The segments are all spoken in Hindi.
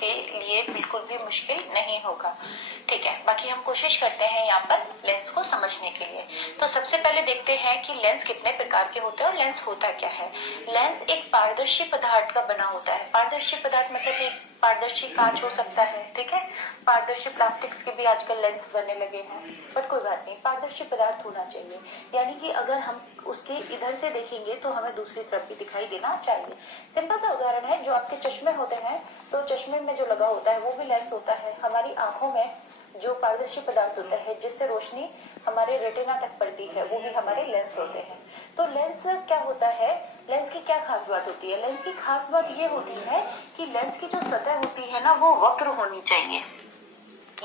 के लिए बिल्कुल भी मुश्किल नहीं होगा। ठीक है, बाकी हम कोशिश करते हैं यहाँ पर लेंस को समझने के लिए। तो सबसे पहले देखते हैं कि लेंस कितने प्रकार के होते हैं और लेंस होता क्या है। लेंस एक पारदर्शी पदार्थ का बना होता है। पारदर्शी पदार्थ मतलब एक पारदर्शी कांच हो सकता है, ठीक है। पारदर्शी प्लास्टिक्स के भी आजकल लेंस बनने लगे हैं, बट कोई बात नहीं, पारदर्शी पदार्थ होना चाहिए। यानी कि अगर हम उसके इधर से देखेंगे तो हमें दूसरी तरफ भी दिखाई देना चाहिए। सिंपल सा उदाहरण है, जो आपके चश्मे होते हैं, तो चश्मे में जो लगा होता है वो भी लेंस होता है। हमारी आंखों में जो पारदर्शी पदार्थ होता है जिससे रोशनी हमारे रेटिना तक पड़ती है, वो भी हमारे लेंस होते हैं। तो लेंस क्या होता है, लेंस की क्या खास बात होती है? लेंस की खास बात ये होती है कि लेंस की जो सतह होती है ना, वो वक्र होनी चाहिए।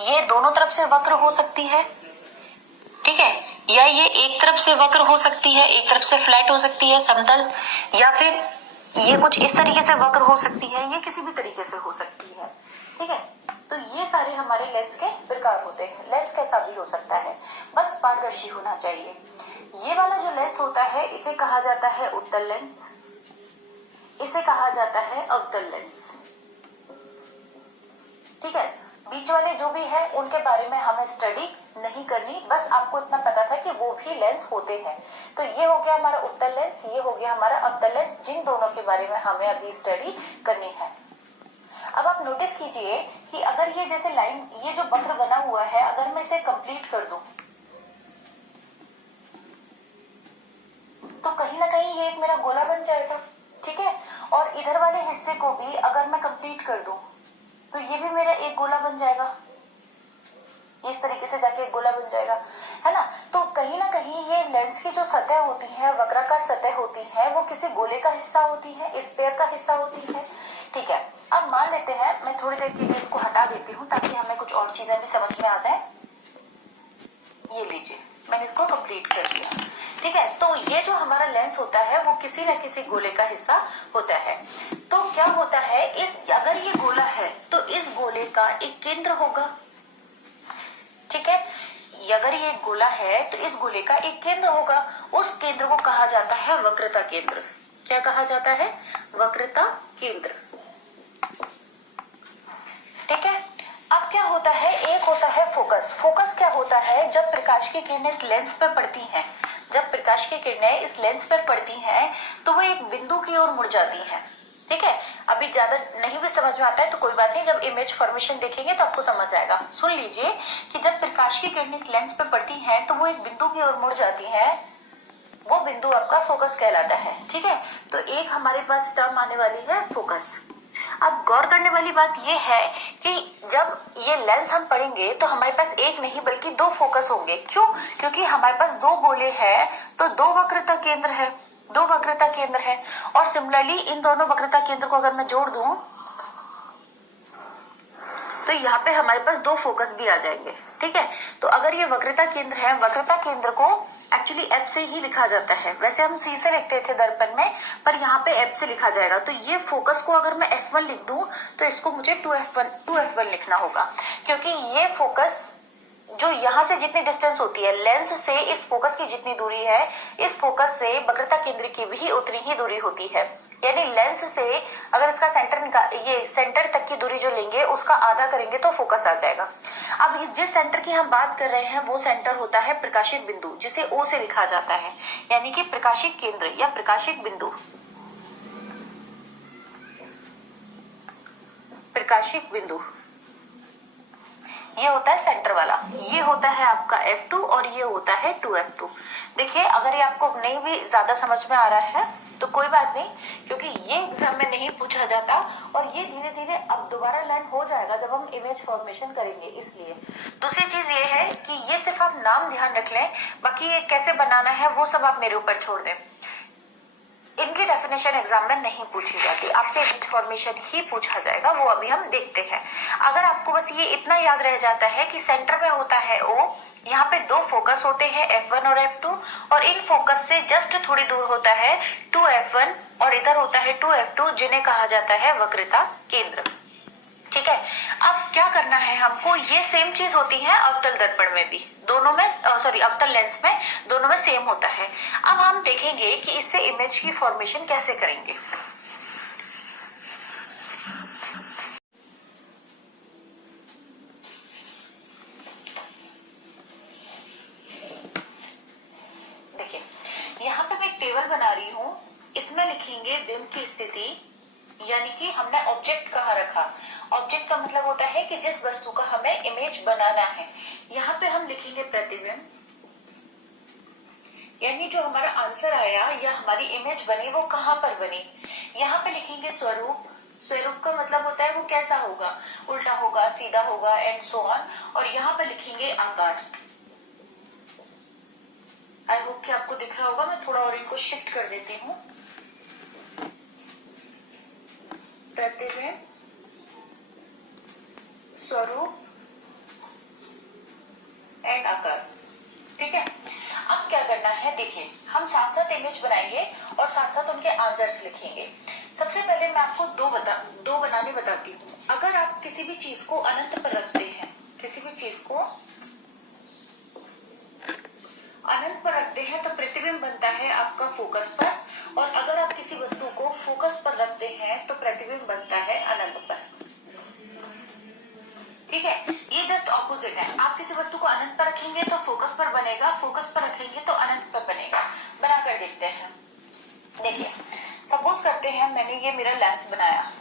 ये दोनों तरफ से वक्र हो सकती है, ठीक है, या ये एक तरफ से वक्र हो सकती है, एक तरफ से फ्लैट हो सकती है, समतल, या फिर ये कुछ इस तरीके से वक्र हो सकती है, ये किसी भी तरीके से हो सकती है, ठीक है। तो ये सारे हमारे लेंस के प्रकार होते हैं। लेंस कैसा भी हो सकता है, बस पारदर्शी होना चाहिए। ये वाला जो लेंस होता है इसे कहा जाता है उत्तल लेंस, इसे कहा जाता है अवतल लेंस, ठीक है। बीच वाले जो भी है उनके बारे में हमें स्टडी नहीं करनी, बस आपको इतना पता था कि वो भी लेंस होते हैं। तो ये हो गया हमारा उत्तल लेंस, ये हो गया हमारा अवतल लेंस, जिन दोनों के बारे में हमें अभी स्टडी करनी है। अब आप नोटिस कीजिए कि अगर ये जैसे लाइन, ये जो वक्र बना हुआ है, अगर मैं इसे कंप्लीट कर दूं तो कहीं ना कहीं ये एक मेरा गोला बन जाएगा, ठीक है। और इधर वाले हिस्से को भी अगर मैं कंप्लीट कर दूं तो ये भी मेरा एक गोला बन जाएगा, इस तरीके से जाके एक गोला बन जाएगा, है ना। तो कहीं ना कहीं ये लेंस की जो सतह होती है, वक्राकार सतह होती है, वो किसी गोले का हिस्सा होती है, स्फीयर का हिस्सा होती है, ठीक है। अब मान लेते हैं, मैं थोड़ी देर के लिए इसको हटा देती हूँ ताकि हमें कुछ और चीजें भी समझ में आ जाए। ये लीजिए, मैंने इसको कंप्लीट कर दिया, ठीक है। तो ये जो हमारा लेंस होता है वो किसी न किसी गोले का हिस्सा होता है। तो क्या होता है, इस अगर ये गोला है तो इस गोले का एक केंद्र होगा, ठीक है। अगर ये गोला है तो इस गोले का एक केंद्र होगा, उस केंद्र को कहा जाता है वक्रता केंद्र। क्या कहा जाता है? वक्रता केंद्र, ठीक है। अब क्या होता है, एक होता है फोकस। फोकस क्या होता है, जब प्रकाश की किरणें इस लेंस पर पड़ती हैं, जब प्रकाश की किरणें इस लेंस पर पड़ती हैं तो वो एक बिंदु की ओर मुड़ जाती हैं, ठीक है। अभी ज्यादा नहीं भी समझ में आता है तो कोई बात नहीं, जब इमेज फॉर्मेशन देखेंगे तो आपको समझ आएगा। सुन लीजिए कि जब प्रकाश की किरणें इस लेंस पर पड़ती हैं तो वो एक बिंदु की ओर मुड़ जाती हैं, वो बिंदु आपका फोकस कहलाता है, ठीक है। तो एक हमारे पास टर्म आने वाली है फोकस। अब गौर करने वाली बात यह है कि जब ये लेंस हम पढ़ेंगे तो हमारे पास एक नहीं बल्कि दो फोकस होंगे। क्यों? क्योंकि हमारे पास दो गोले हैं तो दो वक्रता केंद्र है, दो वक्रता केंद्र है। और सिमिलरली इन दोनों वक्रता केंद्र को अगर मैं जोड़ दूं तो यहाँ पे हमारे पास दो फोकस भी आ जाएंगे, ठीक है। तो अगर ये वक्रता केंद्र है, वक्रता केंद्र को एक्चुअली एफ से ही लिखा जाता है। वैसे हम सी से लिखते थे दर्पण में, पर यहाँ पे एफ से लिखा जाएगा। तो ये फोकस को अगर मैं F1 लिख दूं तो इसको मुझे 2F1 लिखना होगा, क्योंकि ये फोकस जो यहाँ से जितनी डिस्टेंस होती है लेंस से, इस फोकस की जितनी दूरी है, इस फोकस से वक्रता केंद्र की भी उतनी ही दूरी होती है। यानी लेंस से अगर इसका ये सेंटर तक की दूरी जो लेंगे उसका आधा करेंगे तो फोकस आ जाएगा। अब जिस सेंटर की हम बात कर रहे हैं वो सेंटर होता है प्रकाशिक बिंदु, जिसे O से लिखा जाता है, यानी कि प्रकाशिक केंद्र या प्रकाशिक बिंदु। प्रकाशिक बिंदु ये होता है सेंटर वाला, ये होता है आपका F2 और ये होता है 2F2। देखिए अगर ये आपको नहीं भी ज्यादा समझ में आ रहा है तो कोई बात नहीं, क्योंकि ये एग्जाम में नहीं पूछा जाता और ये धीरे धीरे अब दोबारा लर्न हो जाएगा जब हम इमेज फॉर्मेशन करेंगे। इसलिए दूसरी चीज ये है कि ये सिर्फ आप नाम ध्यान रख लें, बाकी ये कैसे बनाना है वो सब आप मेरे ऊपर छोड़ दें। इनकी डेफिनेशन एग्जाम में नहीं पूछी जाती, आपसे इमेज फॉर्मेशन ही पूछा जाएगा, वो अभी हम देखते हैं। अगर आपको बस ये इतना याद रह जाता है कि सेंटर में होता है O, यहाँ पे दो फोकस होते हैं F1 और F2, और इन फोकस से जस्ट थोड़ी दूर होता है 2F1 और इधर होता है 2F2, जिन्हें कहा जाता है वक्रता केंद्र, ठीक है। अब क्या करना है हमको, ये सेम चीज होती है अवतल दर्पण में भी, दोनों में अवतल लेंस में दोनों में सेम होता है। अब हम देखेंगे कि इससे इमेज की फॉर्मेशन कैसे करेंगे। प्रतिबिंब की स्थिति, यानी कि हमने ऑब्जेक्ट कहाँ रखा। ऑब्जेक्ट का मतलब होता है कि जिस वस्तु का हमें इमेज बनाना है। यहाँ पे हम लिखेंगे प्रतिबिंब, यानी जो हमारा आंसर आया या हमारी इमेज बनी वो कहाँ पर बनी। यहाँ पे लिखेंगे स्वरूप। स्वरूप का मतलब होता है वो कैसा होगा, उल्टा होगा, सीधा होगा, एंड सो ऑन। और यहाँ पे लिखेंगे आकार। आई होप कि आपको दिख रहा होगा। मैं थोड़ा और इनको शिफ्ट कर देती हूँ। प्रतिबिंब, स्वरूप एंड आकार। ठीक है, अब क्या करना है, देखिए हम साथ साथ इमेज बनाएंगे और साथ साथ उनके आंसर्स लिखेंगे। सबसे पहले मैं आपको दो बनाने बताती हूँ। अगर आप किसी भी चीज को अनंत पर रखते हैं, किसी भी चीज को अनंत पर रखते हैं तो प्रतिबिंब बनता है आपका फोकस पर, और अगर आप किसी वस्तु को फोकस पर रखते हैं तो प्रतिबिंब बनता है अनंत पर। ठीक है, ये जस्ट ऑपोजिट है। आप किसी वस्तु को अनंत पर रखेंगे तो फोकस पर बनेगा, फोकस पर रखेंगे तो अनंत पर बनेगा। बनाकर देखते हैं। देखिए, सपोज करते हैं मैंने ये मेरा लेंस बनाया।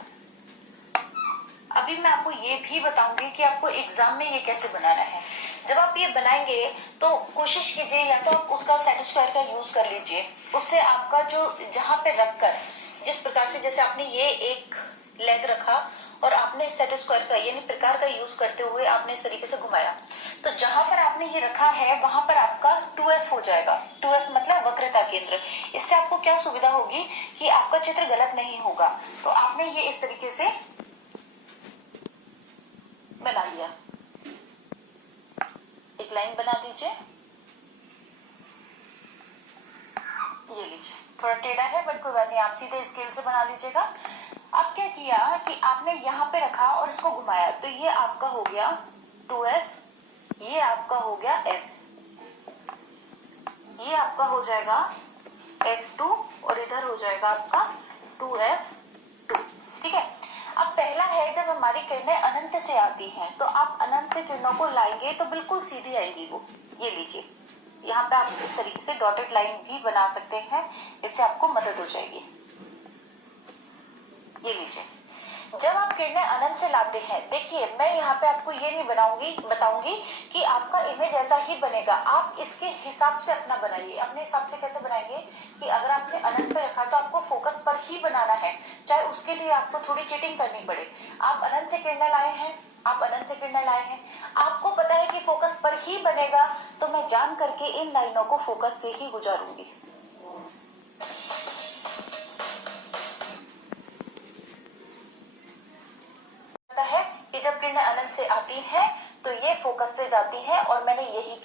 अभी मैं आपको ये भी बताऊंगी कि आपको एग्जाम में ये कैसे बनाना है। जब आप ये बनाएंगे तो कोशिश कीजिए या तो आप उसका सेट स्क्वायर का यूज कर लीजिए। उससे आपका जो जहां पे रखकर, जिस प्रकार से जैसे आपने ये एक लेग रखा और आपने सेट स्क्वायर का यानी प्रकार का यूज करते हुए आपने इस तरीके से घुमाया, तो जहां पर आपने ये रखा है वहां पर आपका 2f हो जाएगा। 2f मतलब वक्रता केंद्र। इससे आपको क्या सुविधा होगी कि आपका चित्र गलत नहीं होगा। तो आपने ये इस तरीके से बना लिया। एक लाइन बना दीजिए, ये लीजिए। थोड़ा टेढ़ा है बट कोई बात नहीं, आप सीधे स्केल से बना लीजिएगा। अब क्या किया कि आपने यहाँ पे रखा और इसको घुमाया, तो ये आपका हो गया 2f, ये आपका हो गया f, ये आपका हो जाएगा f2 और इधर हो जाएगा आपका 2f2। ठीक है, अब पहला है जब हमारी किरणें अनंत से आती हैं तो आप अनंत से किरणों को लाएंगे तो बिल्कुल सीधी आएगी वो। ये लीजिए, यहाँ पे आप इस तरीके से डॉटेड लाइन भी बना सकते हैं, इससे आपको मदद हो जाएगी। ये लीजिए, जब आप किरणें अनंत से लाते हैं, देखिए मैं यहाँ पे आपको ये नहीं बताऊंगी कि आपका इमेज ऐसा ही बनेगा। आप इसके हिसाब से अपना बनाइए। अपने हिसाब से कैसे बनाएंगे कि अगर आपने अनंत पे रखा तो आपको फोकस पर ही बनाना है, चाहे उसके लिए आपको थोड़ी चीटिंग करनी पड़े। आप अनंत से किरणें लाए हैं, आपको पता है कि फोकस पर ही बनेगा, तो मैं जान करके इन लाइनों को फोकस से ही गुजारूंगी। है कि जब किरणें अनंत से आती हैं तो ये फोकस से जाती हैं, और मैंने यही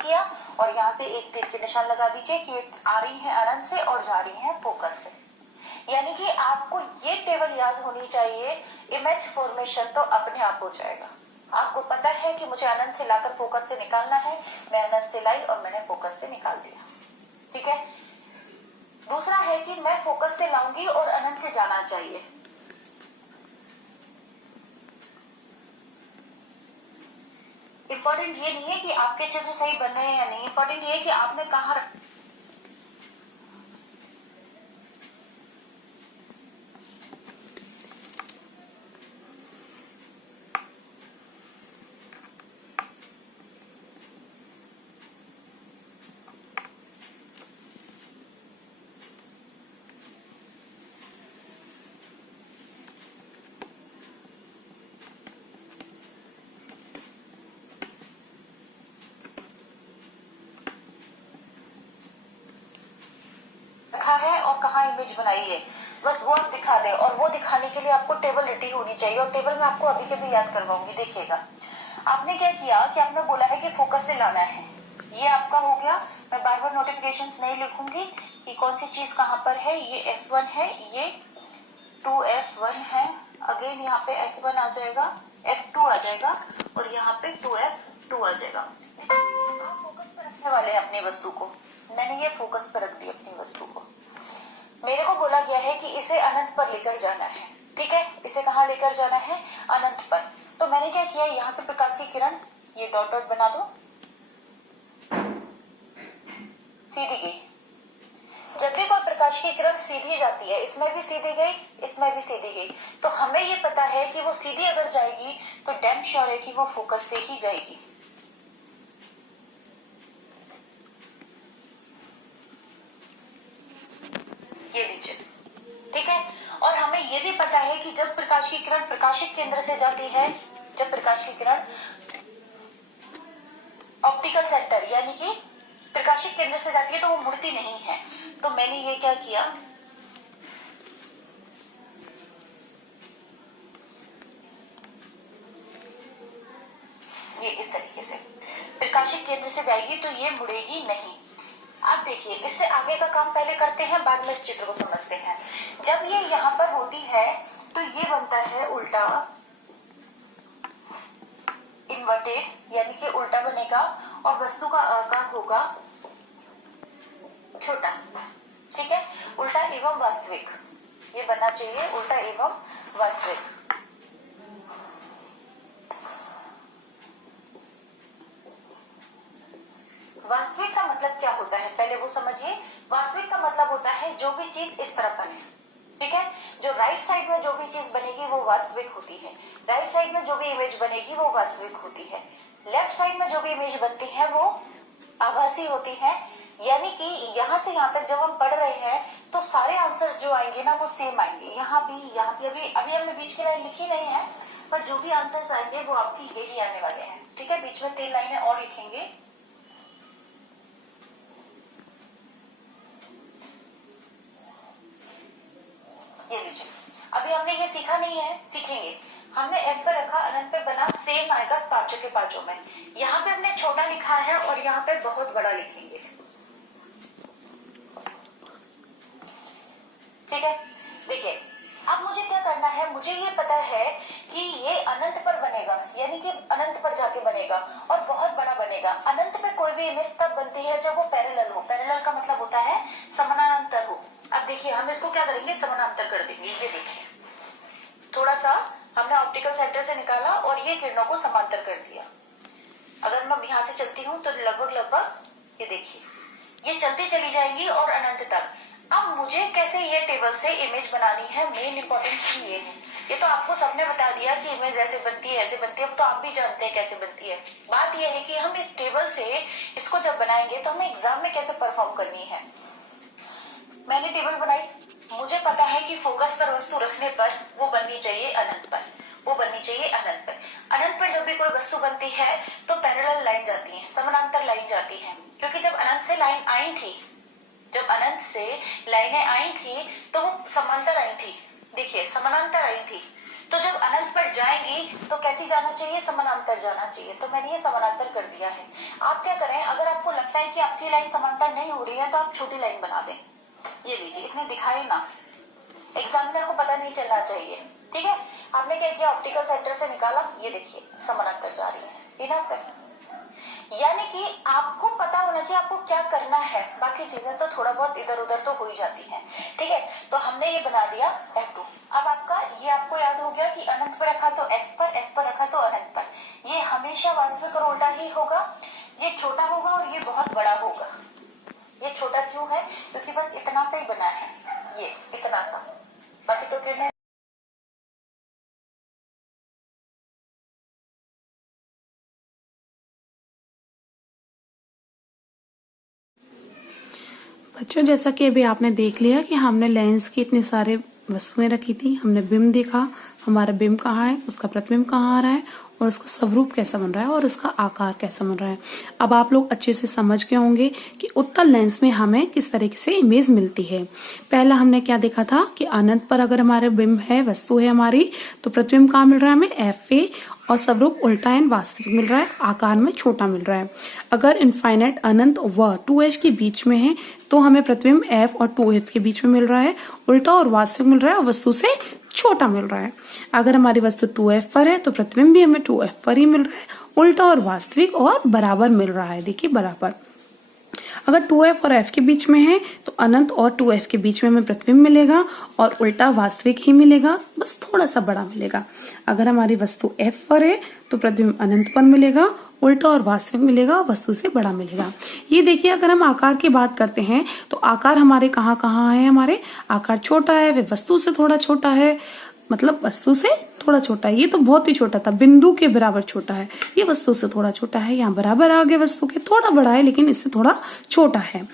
किया और यहाँ से एक तीर के निशान लगा दीजिए कि आ रही है अनंत से और जा रही है फोकस से। यानी कि आपको ये टेबल याद होनी चाहिए, इमेज फॉर्मेशन तो अपने आप हो जाएगा। आपको पता है कि मुझे अनंत से लाकर फोकस से निकालना है, मैं अनंत से लाई और मैंने फोकस से निकाल दिया। ठीक है, दूसरा है कि मैं फोकस से लाऊंगी और अनंत से जाना चाहिए। इंपॉर्टेंट ये नहीं है कि आपके चित्र सही बन रहे हैं या नहीं, इंपॉर्टेंट ये है कि आपने कहाँ रखा है और कहाँ इमेज बनाई है, बस वो आप दिखा दें। और वो दिखाने के लिए आपको टेबल रेडी होनी चाहिए, और टेबल मैं आपको अभी के भी याद करवाऊंगी। देखिएगा, आपने क्या किया कि आपने बोला है कि फोकस से लाना है, ये आपका हो गया। मैं बार बार नोटिफिकेशंस नहीं लिखूंगी कि कौन सी चीज कहाँ पर है। ये F1 है, ये 2F1 है, अगेन यहाँ पे F1 आ जाएगा, F2 आ जाएगा और यहाँ पे 2F2 आ जाएगा। आप फोकस पर रखने वाले हैं अपनी वस्तु को, मैंने ये फोकस पर रख दी अपनी वस्तु को। मेरे को बोला गया है कि इसे अनंत पर लेकर जाना है। ठीक है, इसे कहाँ लेकर जाना है, अनंत पर। तो मैंने क्या किया, यहाँ से प्रकाश की किरण ये डॉट डॉट बना दो, सीधी गई। जब भी कोई प्रकाश की किरण सीधी जाती है, इसमें भी सीधी गई, इसमें भी सीधी गई, तो हमें ये पता है कि वो सीधी अगर जाएगी तो डैम श्योर है कि वो फोकस से ही जाएगी। ये लीजिए, ठीक है। और हमें ये भी पता है कि जब प्रकाश की किरण प्रकाशित केंद्र से जाती है, जब प्रकाश की किरण ऑप्टिकल सेंटर यानी कि प्रकाशित केंद्र से जाती है तो वो मुड़ती नहीं है। तो मैंने ये क्या किया, ये इस तरीके से प्रकाशित केंद्र से जाएगी तो ये मुड़ेगी नहीं। अब देखिए, इससे आगे का काम पहले करते हैं, बाद में इस चित्र को समझते हैं। जब ये यहाँ पर होती है तो ये बनता है उल्टा, इन्वर्टेड यानी कि उल्टा बनेगा और वस्तु का आकार होगा छोटा, ठीक है। उल्टा एवं वास्तविक ये बनना चाहिए, उल्टा एवं वास्तविक। वास्तविक का मतलब क्या होता है पहले वो समझिए। वास्तविक का मतलब होता है जो भी चीज इस तरफ बने, ठीक है। जो राइट साइड में जो भी चीज बनेगी वो वास्तविक होती है, राइट साइड में जो भी इमेज बनेगी वो वास्तविक होती है, लेफ्ट साइड में जो भी इमेज बनती है वो आभासी होती है। यानी कि यहाँ से यहाँ तक जब हम पढ़ रहे हैं तो सारे आंसर्स जो आएंगे ना वो सेम आएंगे, यहाँ भी अभी हमने बीच की लाइन लिखी नहीं है, पर जो भी आंसर्स आएंगे वो आपकी यही आने वाले हैं, ठीक है। बीच में 3 लाइनें और लिखेंगे। ये लीजिए, अभी हमने ये सीखा नहीं है, सीखेंगे। हमने F पर रखा, अनंत पे बना, सेम आएगा पांचों के पांचों में। यहाँ पे हमने छोटा लिखा है और यहाँ पे बहुत बड़ा लिखेंगे, ठीक है। देखिए, अब मुझे क्या करना है, मुझे ये पता है कि ये अनंत पर बनेगा, यानी कि अनंत पर जाके बनेगा और बहुत बड़ा बनेगा। अनंत पे कोई भी इमेज तब बनती है जब वो पैरेलल हो। पैरेलल का मतलब होता है समानांतर हो। अब देखिए, हम इसको क्या करेंगे, समानांतर कर देंगे। ये देखिए, थोड़ा सा हमने ऑप्टिकल सेंटर से निकाला और ये किरणों को समांतर कर दिया। अगर मैं यहाँ से चलती हूँ तो लगभग ये देखिए, ये चलती चली जाएंगी और अनंत तक। अब मुझे कैसे ये टेबल से इमेज बनानी है, मेन इंपॉर्टेंट ये है। ये तो आपको सबने बता दिया कि इमेज ऐसे बनती है, ऐसे बनती है, तो आप भी जानते हैं कैसे बनती है। बात यह है कि हम इस टेबल से इसको जब बनाएंगे तो हमें एग्जाम में कैसे परफॉर्म करनी है। मैंने टेबल बनाई, मुझे पता है कि फोकस पर वस्तु रखने पर वो बननी चाहिए अनंत पर, वो बननी चाहिए अनंत पर। अनंत पर जब भी कोई वस्तु बनती है तो पैरेलल लाइन जाती है, समानांतर लाइन जाती है, क्योंकि जब अनंत से लाइन आई थी, जब अनंत से लाइनें आई थी तो वो समांतर आई थी। देखिए, समानांतर आई थी, तो जब अनंत पर जाएंगी तो कैसी जाना चाहिए, समानांतर जाना चाहिए। तो मैंने ये समानांतर कर दिया है। आप क्या करें, अगर आपको लगता है कि आपकी लाइन समांतर नहीं हो रही है तो आप छोटी लाइन बना दें। ये लीजिए, इतने दिखाए ना, एग्जामिनर को पता नहीं चलना चाहिए, ठीक है। आपने क्या किया, ऑप्टिकल सेंटर से निकाला, ये देखिए समानांतर जा रही है, इनफ है। यानी कि आपको पता होना चाहिए आपको क्या करना है, बाकी चीजें तो थोड़ा बहुत इधर उधर तो हो ही जाती हैं, ठीक है। तो हमने ये बना दिया F2। अब आपको याद हो गया कि अनंत पर रखा तो F पर, F पर रखा तो अनंत पर। ये हमेशा वास्तविक और उल्टा ही होगा, ये छोटा होगा और ये बहुत बड़ा होगा। ये छोटा क्यों है, क्योंकि बस इतना सा ही बना है, ये इतना सा, बाकी तो किरणें। बच्चों, जैसा कि अभी आपने देख लिया कि हमने लेंस की इतनी सारे वस्तुएं रखी थी, हमने बिंब देखा, हमारा बिंब कहाँ है, उसका प्रतिबिंब कहाँ आ रहा है और उसका स्वरूप कैसा बन रहा है और उसका आकार कैसा बन रहा है। अब आप लोग अच्छे से समझ गए होंगे कि उत्तल लेंस में हमें किस तरीके से इमेज मिलती है। पहला हमने क्या देखा था कि अनंत पर अगर हमारे बिंब है, वस्तु है हमारी, तो प्रतिबिंब कहाँ मिल रहा है हमें, Fa, और स्वरूप उल्टा एंड वास्तविक मिल रहा है, आकार में छोटा मिल रहा है। अगर इनफाइनाइट अनंत व 2h के बीच में है तो हमें प्रतिबिंब F और 2F के बीच में मिल रहा है, उल्टा और वास्तविक मिल रहा है और वस्तु से छोटा मिल रहा है। अगर हमारी वस्तु 2F पर है तो प्रतिबिंब भी हमें 2F पर ही मिल रहा है, उल्टा और वास्तविक और बराबर मिल रहा है। देखिए, बराबर। अगर 2F और F के बीच में है तो अनंत और 2F के बीच में हमें प्रतिबिंब मिलेगा और उल्टा वास्तविक ही मिलेगा, बस थोड़ा सा बड़ा मिलेगा। अगर हमारी वस्तु F पर है तो प्रतिबिंब अनंत पर मिलेगा, उल्टा और वास्तविक मिलेगा, वस्तु से बड़ा मिलेगा। ये देखिए, अगर हम आकार की बात करते हैं तो आकार हमारे कहाँ कहाँ है, हमारे आकार छोटा है, वे वस्तु से थोड़ा छोटा है, मतलब वस्तु से थोड़ा छोटा है। ये तो बहुत ही छोटा था, बिंदु के बराबर छोटा है, ये वस्तु से थोड़ा छोटा है। यहाँ बराबर आ गया वस्तु के, थोड़ा बड़ा है लेकिन इससे थोड़ा छोटा है।